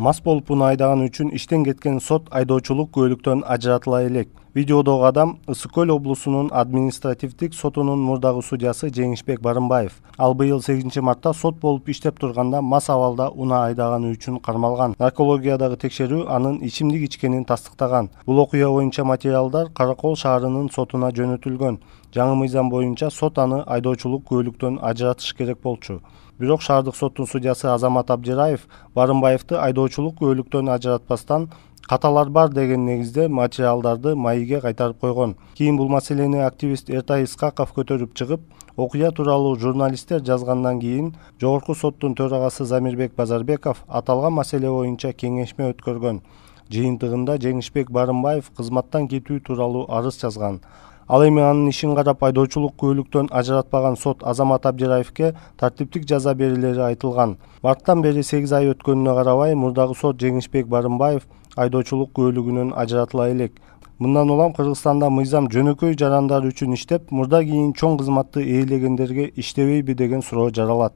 Мас болуп уну айдаганы үчүн иштен кеткен сот айдоочулук күбөлүктөн ажыратыла элек. Видеодогу адам Ысык Көл облусунун административдик сотунун мурдагы судьясы Жеңишбек Барымбаев. Ал быйыл 8 мартта сот болуп иштеп турганда мас абалда унаа айдаганы үчүн кармалган. Наркологиядагы текшерүү анын ичимдик ичкенин тастыктаган. Бул окуя боюнча материалдар Каракол шаарынын сотуна жөнөтүлгөн. Жаңы мыйзам боюнча сот аны айдоочулук күбөлүктөн ажыратыш керек болчу. Бирок шаардык соттун судьясы Азамат Абдираев Барымбаевди айдоочулук күбөлүктөн ажыратпастан каталар бар деген негизде материалдарды МАИге кайтарып койгон. Кийин бул маселени активист Эртай Исқақов көтөрүп чыгып, окуя тууралуу журналисттер жазгандан кийин Жогорку соттун төрагасы Замирбек Базарбеков аталган маселе боюнча кеңешме өткөргөн. Жыйынтыгында Жеңишбек Барымбаев кызматтан кетүү тууралуу арыз жазган. Ал эми анын ишин карап айдоочулук күбөлүктөн ажыратпаган сот Азамат Абдираевке тартиптик жаза берилери айтылган. Марттан бери 8 ай өткөнүнө карабай, мурдагы сот Жеңишбек Барымбаев айдоочулук күбөлүгүнөн ажыратыла элек. Мындан улам Кыргызстанда мыйзам жөнөкөй жарандар үчүн иштеп, мурда кийин чоң кызматты ээлегендерге иштебейби деген суроо жаралат.